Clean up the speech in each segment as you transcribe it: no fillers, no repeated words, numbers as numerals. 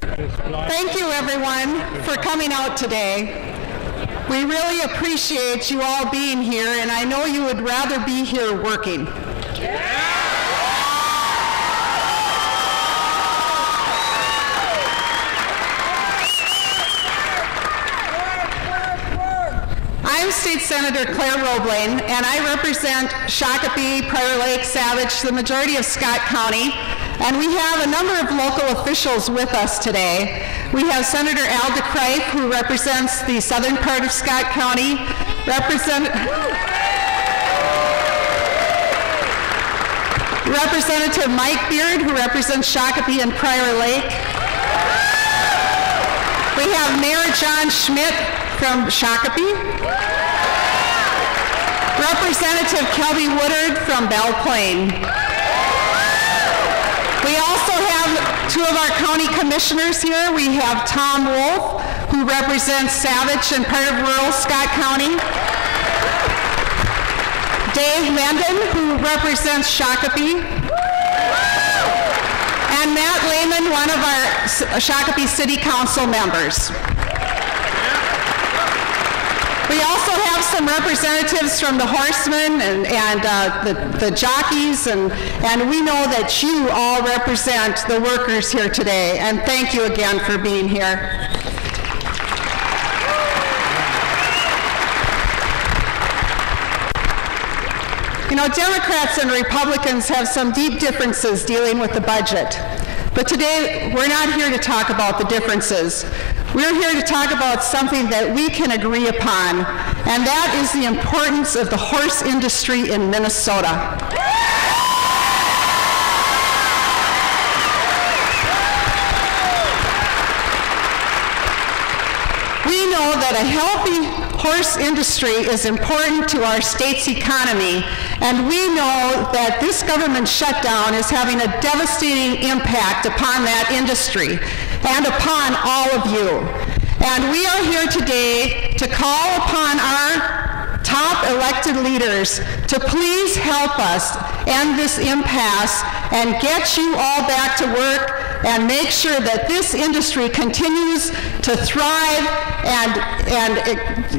Thank you, everyone, for coming out today. We really appreciate you all being here, and I know you would rather be here working. I'm State Senator Clair Robling, and I represent Shakopee, Prior Lake, Savage, the majority of Scott County, and we have a number of local officials with us today. We have Senator Al DeCrife, who represents the southern part of Scott County, Representative Mike Beard, who represents Shakopee and Prior Lake. We have Mayor John Schmitt from Shakopee. Representative Kelby Woodard from Belle Plaine. We also have two of our county commissioners here. We have Tom Wolf, who represents Savage and part of rural Scott County. Dave Menden, who represents Shakopee. And Matt Lehman, one of our Shakopee City Council members. We also have some representatives from the Horsemen and the Jockeys, and we know that you all represent the workers here today, and thank you again for being here. You know, Democrats and Republicans have some deep differences dealing with the budget, but today we're not here to talk about the differences. We're here to talk about something that we can agree upon, and that is the importance of the horse industry in Minnesota. We know that a healthy horse industry is important to our state's economy, and we know that this government shutdown is having a devastating impact upon that industry and upon all of you. And we are here today to call upon our top elected leaders to please help us end this impasse and get you all back to work and make sure that this industry continues to thrive and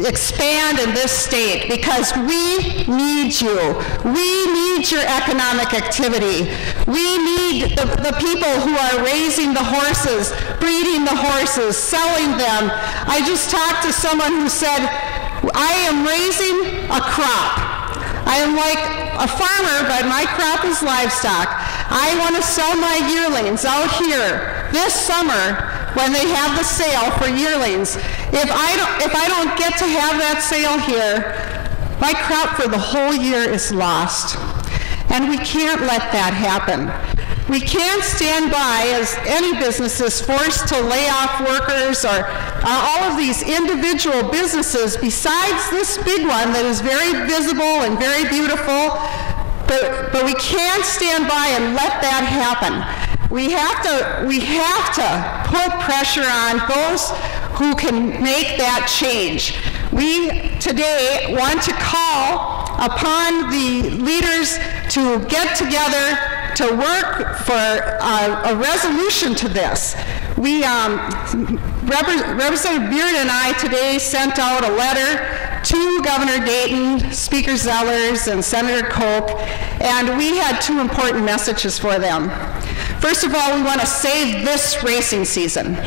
expand in this state, because we need you. We need your economic activity. We need the people who are raising the horses, breeding the horses, selling them. I just talked to someone who said, I am raising a crop. I am like a farmer, but my crop is livestock. I want to sell my yearlings out here this summer when they have the sale for yearlings. If I don't get to have that sale here, my crop for the whole year is lost. And we can't let that happen. We can't stand by as any business is forced to lay off workers, or all of these individual businesses besides this big one that is very visible and very beautiful, but we can't stand by and let that happen. We have to put pressure on those who can make that change. We today want to call upon the leaders to get together to work for a resolution to this. Representative Beard and I today sent out a letter to Governor Dayton, Speaker Zellers, and Senator Koch, and we had two important messages for them. First of all, we want to save this racing season.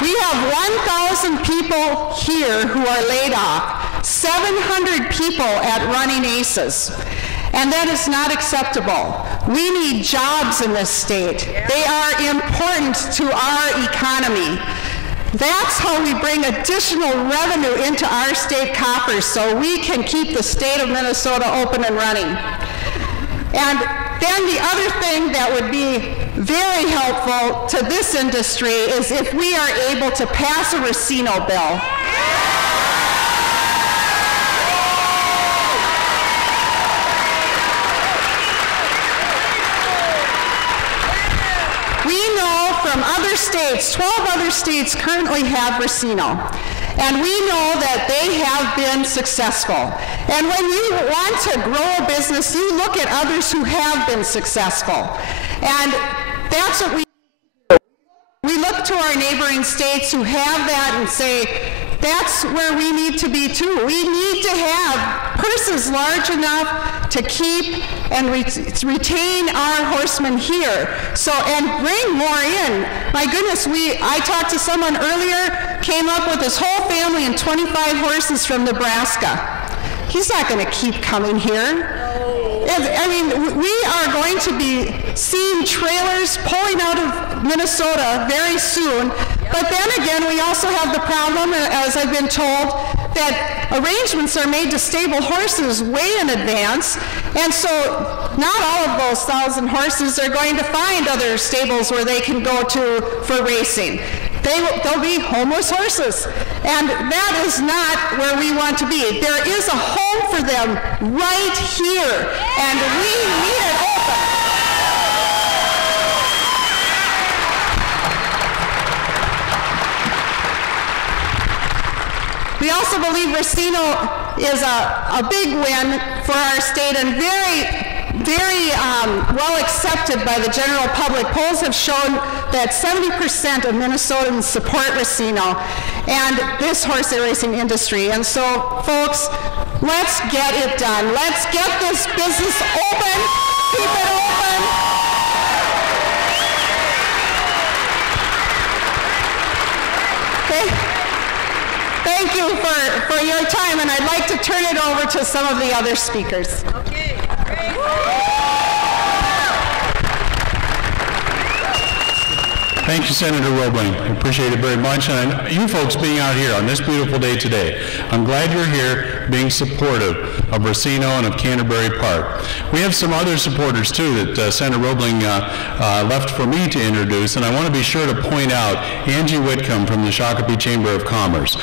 We have 1,000 people here who are laid off, 700 people at Running Aces, and that is not acceptable. We need jobs in this state. They are important to our economy. That's how we bring additional revenue into our state coffers so we can keep the state of Minnesota open and running. And then the other thing that would be very helpful to this industry is if we are able to pass a racino bill. We know from other states, 12 other states currently have racino. And we know that they have been successful. And when you want to grow a business, you look at others who have been successful. And that's what we look to our neighboring states who have that and say, that's where we need to be too. We need to have purses large enough to keep and retain our horsemen here. So, and bring more in. My goodness, I talked to someone earlier, came up with his whole family and 25 horses from Nebraska. He's not going to keep coming here. I mean, we are going to be seeing trailers pulling out of Minnesota very soon. But then again, we also have the problem, as I've been told, that arrangements are made to stable horses way in advance. And so not all of those 1,000 horses are going to find other stables where they can go to for racing. They'll be homeless horses. And that is not where we want to be. There is a home for them right here, and we need it open. We also believe racino is a big win for our state and very well accepted by the general public. Polls have shown that 70% of Minnesotans support racino and this horse racing industry. And so, folks, let's get it done. Let's get this business open, keep it open. Okay. Thank you for your time, and I'd like to turn it over to some of the other speakers. Okay, great. Thank you, Senator Robling. I appreciate it very much. And you folks being out here on this beautiful day today, I'm glad you're here being supportive of Racino and of Canterbury Park. We have some other supporters, too, that Senator Robling left for me to introduce, and I want to be sure to point out Angie Whitcomb from the Shakopee Chamber of Commerce.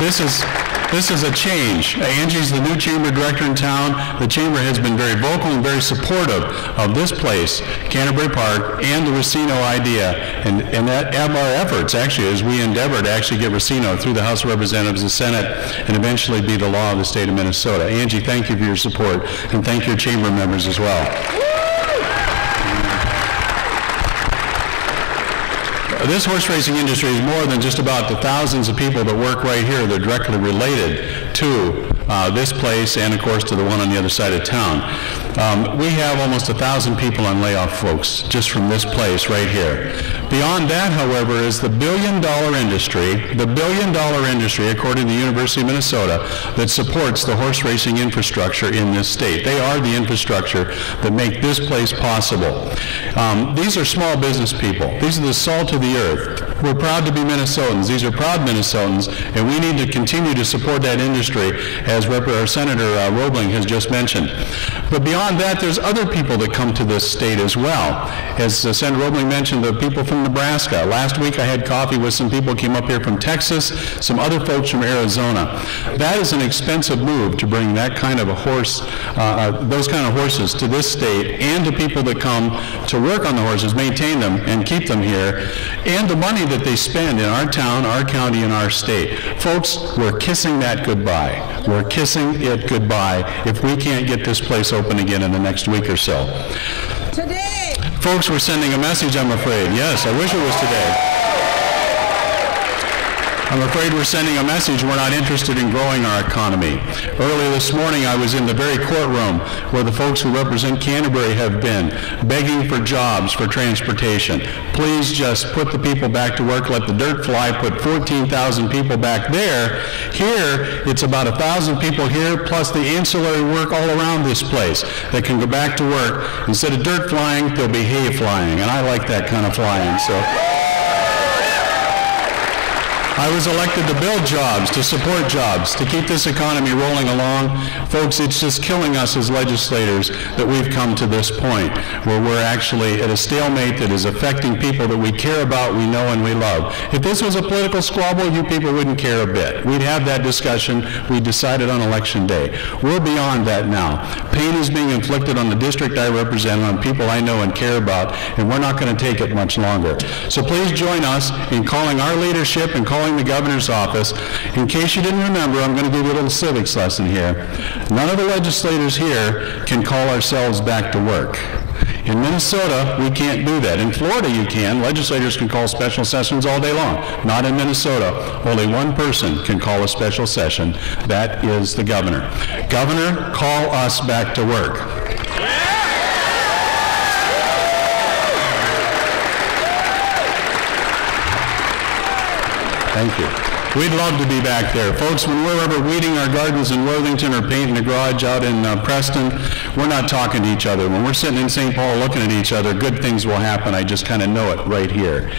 This is a change. Angie's the new chamber director in town. The chamber has been very vocal and very supportive of this place, Canterbury Park, and the Racino idea, and that our efforts, actually, as we endeavor to actually get Racino through the House of Representatives, the Senate, and eventually be the law of the state of Minnesota. Angie, thank you for your support, and thank your chamber members as well. This horse racing industry is more than just about the thousands of people that work right here. They're directly related to this place and, of course, to the one on the other side of town. We have almost 1,000 people on layoff, folks, just from this place right here. Beyond that, however, is the billion-dollar industry, according to the University of Minnesota, that supports the horse racing infrastructure in this state. They are the infrastructure that make this place possible. These are small business people. These are the salt of the earth. We're proud to be Minnesotans. These are proud Minnesotans, and we need to continue to support that industry, as Senator Robling has just mentioned. But beyond that, there's other people that come to this state as well. As Senator Robling mentioned, the people from Nebraska. Last week I had coffee with some people who came up here from Texas, some other folks from Arizona. That is an expensive move to bring that kind of a horse, those kind of horses to this state, and to people that come to work on the horses, maintain them, and keep them here, and the money that they spend in our town, our county, and our state. Folks, we're kissing that goodbye. We're kissing it goodbye if we can't get this place open again in the next week or so. Today. Folks, we're sending a message, I'm afraid. Yes, I wish it was today. I'm afraid we're sending a message we're not interested in growing our economy. Earlier this morning, I was in the very courtroom where the folks who represent Canterbury have been, begging for jobs, for transportation. Please just put the people back to work, let the dirt fly, put 14,000 people back there. Here, it's about 1,000 people here, plus the ancillary work all around this place that can go back to work. Instead of dirt flying, there'll be hay flying, and I like that kind of flying. So I was elected to build jobs, to support jobs, to keep this economy rolling along. Folks, it's just killing us as legislators that we've come to this point where we're actually at a stalemate that is affecting people that we care about, we know, and we love. If this was a political squabble, you people wouldn't care a bit. We'd have that discussion. We decided on Election Day. We're beyond that now. Pain is being inflicted on the district I represent, on people I know and care about, and we're not going to take it much longer. So please join us in calling our leadership and calling the governor's office. In case you didn't remember, I'm going to give you a little civics lesson here. None of the legislators here can call ourselves back to work. In Minnesota, we can't do that. In Florida, you can. Legislators can call special sessions all day long. Not in Minnesota. Only one person can call a special session. That is the governor. Governor, call us back to work. Thank you. We'd love to be back there. Folks, when we're ever weeding our gardens in Worthington or painting a garage out in Preston, we're not talking to each other. When we're sitting in St. Paul looking at each other, good things will happen. I just kind of know it right here.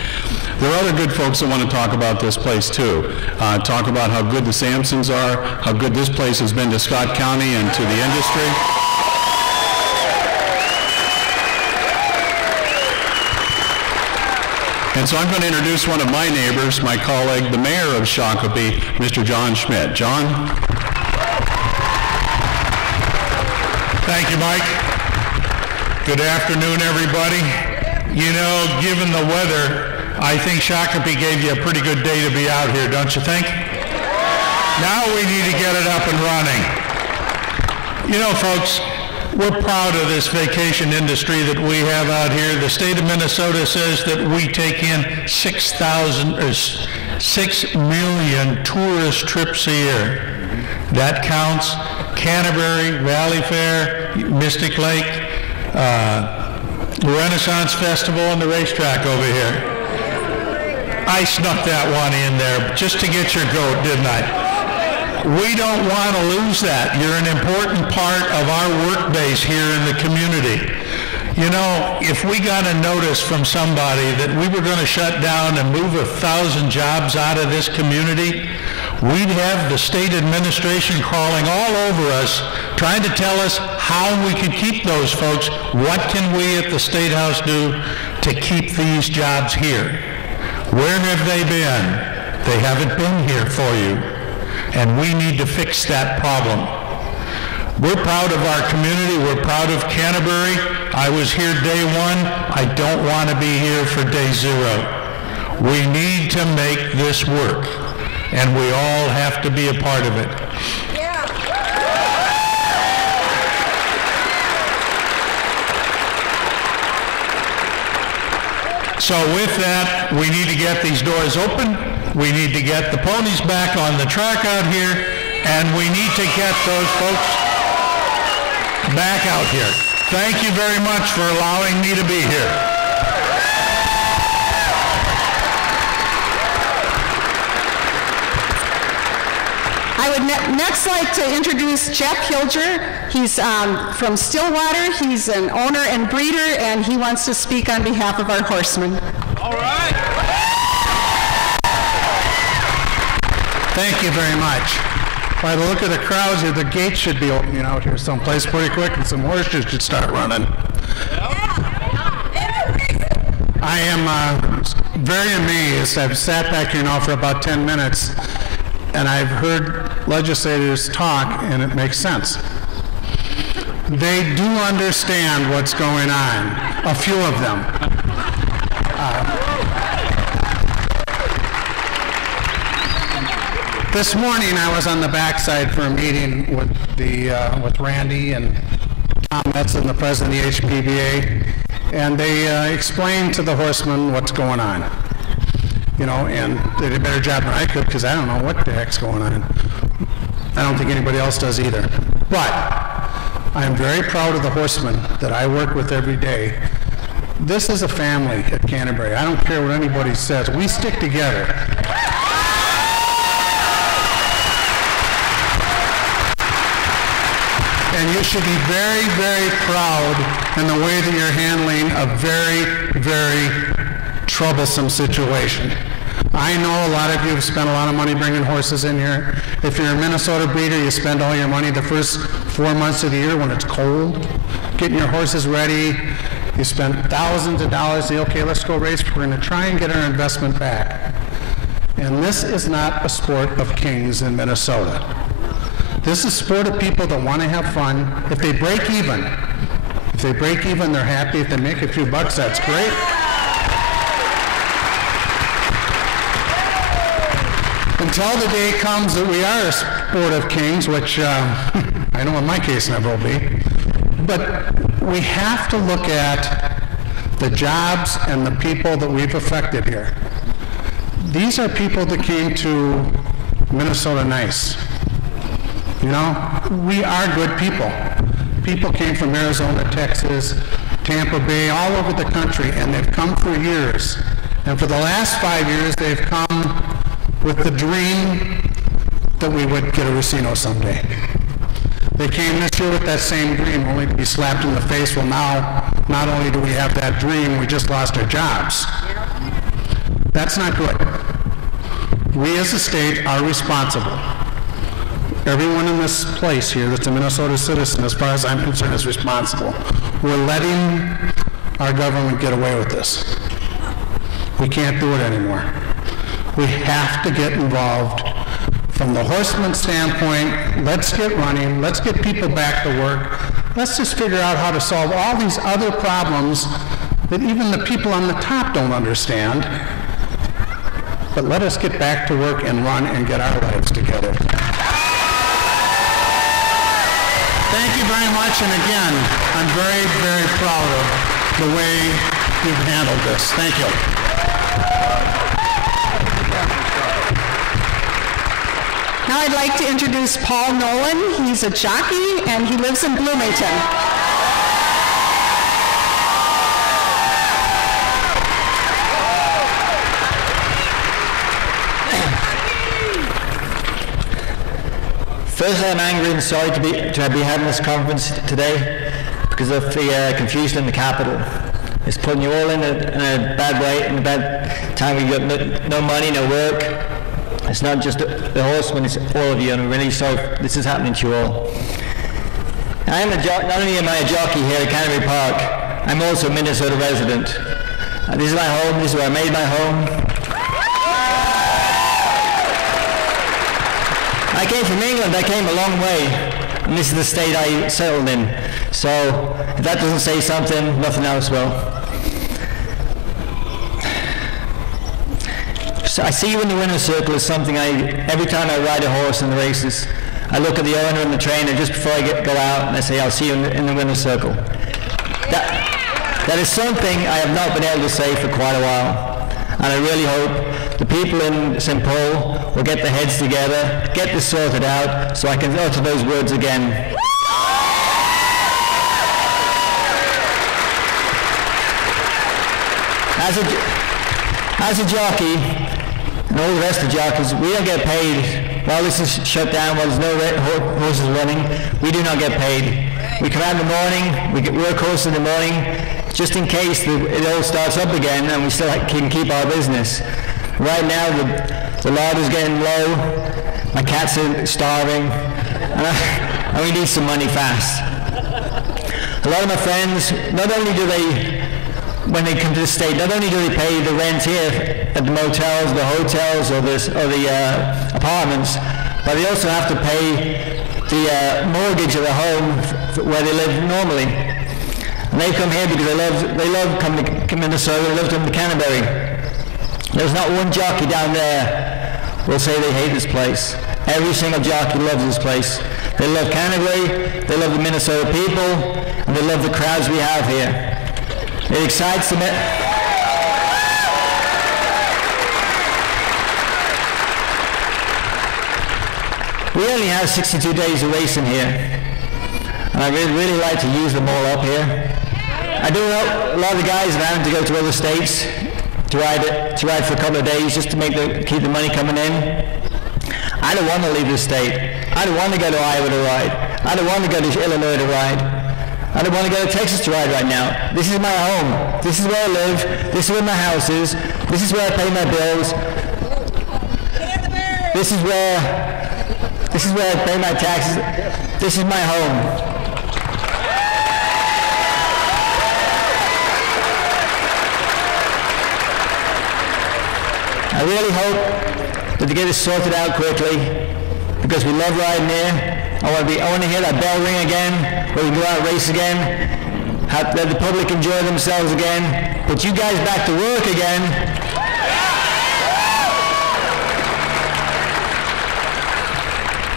There are other good folks that want to talk about this place too. Talk about how good the Sampsons are, how good this place has been to Scott County and to the industry. And so I'm going to introduce one of my neighbors, my colleague, the mayor of Shakopee, Mr. John Schmitt. John? Thank you, Mike. Good afternoon, everybody. You know, given the weather, I think Shakopee gave you a pretty good day to be out here, don't you think? Now we need to get it up and running. You know, folks, we're proud of this vacation industry that we have out here. The state of Minnesota says that we take in 6 million tourist trips a year. That counts Canterbury, Valley Fair, Mystic Lake, the Renaissance Festival, and the racetrack over here. I snuck that one in there just to get your goat, didn't I? We don't want to lose that. You're an important part of our work base here in the community. You know, if we got a notice from somebody that we were going to shut down and move 1,000 jobs out of this community, we'd have the state administration crawling all over us, trying to tell us how we could keep those folks. What can we at the State House do to keep these jobs here? Where have they been? They haven't been here for you. And we need to fix that problem. We're proud of our community. We're proud of Canterbury. I was here day one. I don't want to be here for day zero. We need to make this work, and we all have to be a part of it. So with that, we need to get these doors open. We need to get the ponies back on the track out here, and we need to get those folks back out here. Thank you very much for allowing me to be here. I would next like to introduce Jeff Hilger. He's from Stillwater. He's an owner and breeder, and he wants to speak on behalf of our horsemen. All right. Thank you very much. By the look of the crowds here, the gate should be opening out here someplace pretty quick, and some horses should start running. I am very amazed. I've sat back here now for about 10 minutes, and I've heard legislators talk, and it makes sense. They do understand what's going on, a few of them. This morning I was on the backside for a meeting with Randy and Tom Metzen, the president of the HPBA, and they explained to the horsemen what's going on. You know, and they did a better job than I could, because I don't know what the heck's going on. I don't think anybody else does either. But I am very proud of the horsemen that I work with every day. This is a family at Canterbury. I don't care what anybody says. We stick together. And you should be very, very proud in the way that you're handling a very, very troublesome situation. I know a lot of you have spent a lot of money bringing horses in here. If you're a Minnesota breeder, you spend all your money the first 4 months of the year when it's cold, getting your horses ready. You spend thousands of dollars. Say, okay, let's go race. We're going to try and get our investment back. And this is not a sport of kings in Minnesota. This is a sport of people that want to have fun. If they break even, they're happy. If they make a few bucks, that's great. Until the day comes that we are a sport of kings, which I know in my case never will be. But we have to look at the jobs and the people that we've affected here. These are people that came to Minnesota nice. You know, we are good people. People came from Arizona, Texas, Tampa Bay, all over the country, and they've come for years. And for the last 5 years, they've come with the dream that we would get a racino someday. They came this year with that same dream, only to be slapped in the face. Well, now, not only do we have that dream, we just lost our jobs. That's not good. We as a state are responsible. Everyone in this place here that's a Minnesota citizen, as far as I'm concerned, is responsible. We're letting our government get away with this. We can't do it anymore. We have to get involved. From the Horsemen standpoint, let's get running, let's get people back to work. Let's just figure out how to solve all these other problems that even the people on the top don't understand. But let us get back to work and run and get our lives together. Thank you very much, and again, I'm very, very proud of the way you've handled this. Thank you. Now I'd like to introduce Paul Nolan. He's a jockey and he lives in Bloomington. Firstly, I'm angry and sorry to be having this conference today because of the confusion in the capital. It's putting you all in a bad way, in a bad time. We've got no money, no work. It's not just the Horsemen, it's all of you, and I'm really sorry this is happening to you all. I am not only am I a jockey here at Canterbury Park, I'm also a Minnesota resident. This is my home, this is where I made my home. I came from England, I came a long way, and this is the state I settled in. So, if that doesn't say something, nothing else will. So I see you in the winner's circle as something every time I ride a horse in the races, I look at the owner and the trainer just before I go out, and I say, I'll see you in the winner's circle. That is something I have not been able to say for quite a while. And I really hope the people in St. Paul will get their heads together, get this sorted out, so I can utter those words again. As a jockey, and all the rest of the jockeys, we don't get paid. While this is shut down, while there's no horses running, we do not get paid. We come out in the morning, we work horses in the morning, just in case it all starts up again and we still can keep our business. Right now, the larder's getting low, my cats are starving, and we need some money fast. A lot of my friends, not only do they, when they come to the state, not only do they pay the rent here at the motels, the hotels, or the apartments, but they also have to pay the mortgage of the home where they live normally. And they come here because they love coming to Minnesota, they love coming to Canterbury. There's not one jockey down there will say they hate this place. Every single jockey loves this place. They love Canterbury, they love the Minnesota people, and they love the crowds we have here. It excites them. We only have 62 days of racing here, and I really like to use them all up here. I do know a lot of the guys are having to go to other states to ride for a couple of days just to keep the money coming in. I don't want to leave the state. I don't want to go to Iowa to ride. I don't want to go to Illinois to ride. I don't want to go to Texas to ride right now. This is my home. This is where I live. This is where my house is. This is where I pay my bills. This is where I pay my taxes. This is my home. I really hope that they get it sorted out quickly, because we love riding here. I want to hear that bell ring again, where we go out and race again, let the public enjoy themselves again, put you guys back to work again.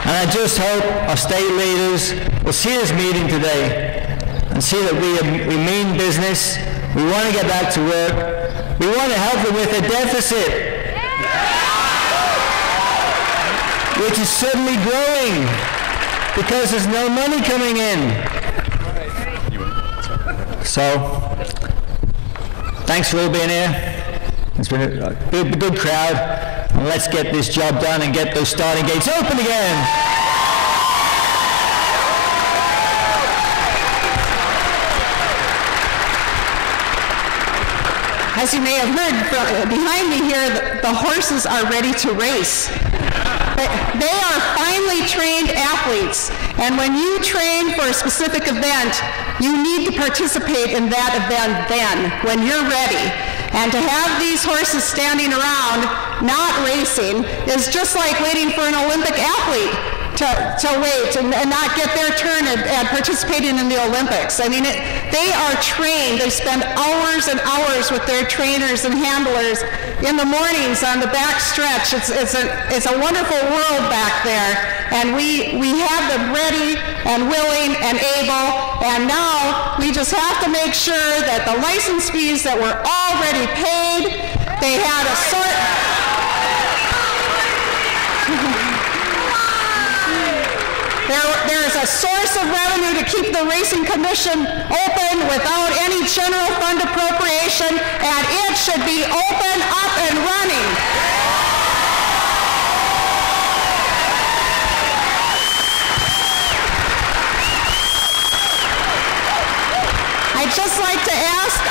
And I just hope our state leaders will see this meeting today and see that we mean business. We want to get back to work. We want to help them with a deficit, which is suddenly growing because there's no money coming in. So, thanks for all being here. It's been a good crowd. And let's get this job done and get those starting gates open again. As you may have heard behind me here, the horses are ready to race. They are finely trained athletes, and when you train for a specific event, you need to participate in that event then, when you're ready. And to have these horses standing around not racing is just like waiting for an Olympic athlete to wait and not get their turn at participating in the Olympics. I mean, they are trained. They spend hours and hours with their trainers and handlers in the mornings on the back stretch. It's a wonderful world back there, and we have them ready and willing and able, and now we just have to make sure that the license fees that were already paid, they had a sort. There is a source of revenue to keep the Racing Commission open without any general fund appropriation, and it should be open, up, and running. I'd just like to ask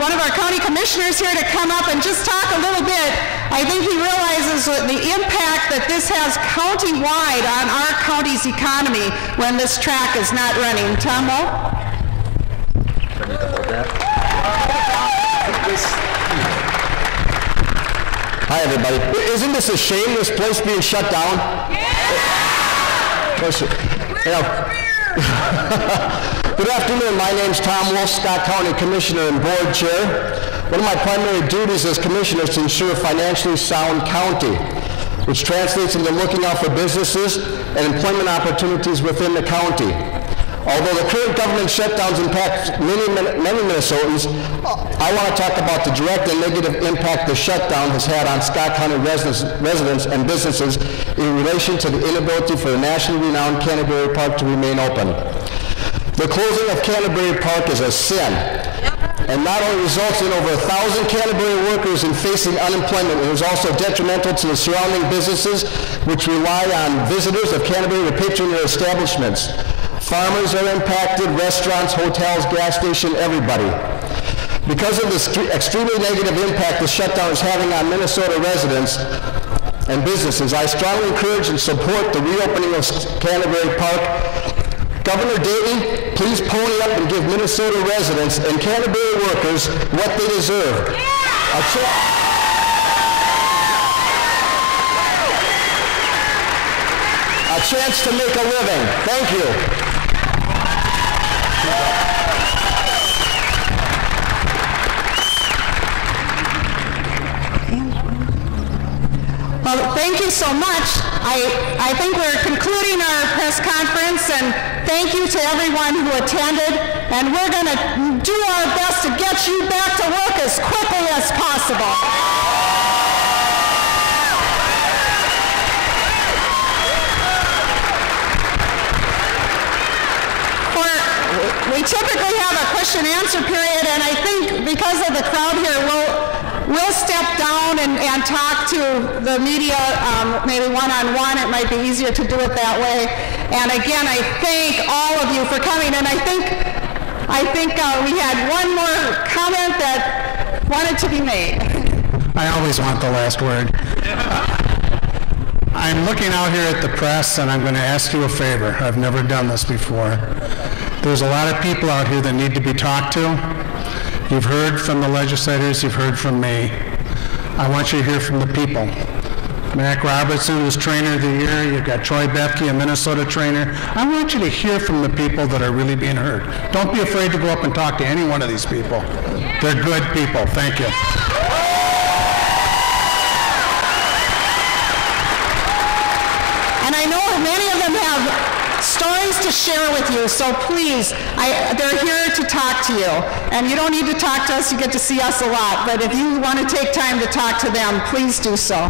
one of our county commissioners here to come up and just talk a little bit. I think he realizes the impact that this has county-wide on our county's economy when this track is not running. Tom Moe? Hi, everybody. Isn't this a shame, this place being shut down? Good afternoon. My name's Tom Wolf, Scott County Commissioner and Board Chair. One of my primary duties as Commissioner is to ensure a financially sound county, which translates into looking out for businesses and employment opportunities within the county. Although the current government shutdowns impact many Minnesotans, I want to talk about the direct and negative impact the shutdown has had on Scott County residents and businesses in relation to the inability for the nationally renowned Canterbury Park to remain open. The closing of Canterbury Park is a sin, and not only results in over 1,000 Canterbury workers in facing unemployment, it is also detrimental to the surrounding businesses which rely on visitors of Canterbury to patron their establishments. Farmers are impacted, restaurants, hotels, gas station, everybody. Because of the extremely negative impact the shutdown is having on Minnesota residents and businesses, I strongly encourage and support the reopening of Canterbury Park. Governor Dayton, please pony up and give Minnesota residents and Canterbury workers what they deserve. A chance to make a living. Thank you. Well, thank you so much. I think we're concluding our press conference, and thank you to everyone who attended, and we're going to do our best to get you back to work as quickly as possible. We typically have a question-answer period, and I think because of the crowd here, we'll step down and talk to the media, maybe one-on-one. It might be easier to do it that way. And again, I thank all of you for coming. And I think we had one more comment that wanted to be made. I always want the last word. I'm looking out here at the press, and I'm going to ask you a favor. I've never done this before. There's a lot of people out here that need to be talked to. You've heard from the legislators, you've heard from me. I want you to hear from the people. Mac Robertson was Trainer of the Year. You've got Troy Bethke, a Minnesota trainer. I want you to hear from the people that are really being heard. Don't be afraid to go up and talk to any one of these people. They're good people. Thank you. And I know many of them have stories to share with you, so please, they're here to talk to you. And you don't need to talk to us, you get to see us a lot, but if you want to take time to talk to them, please do so.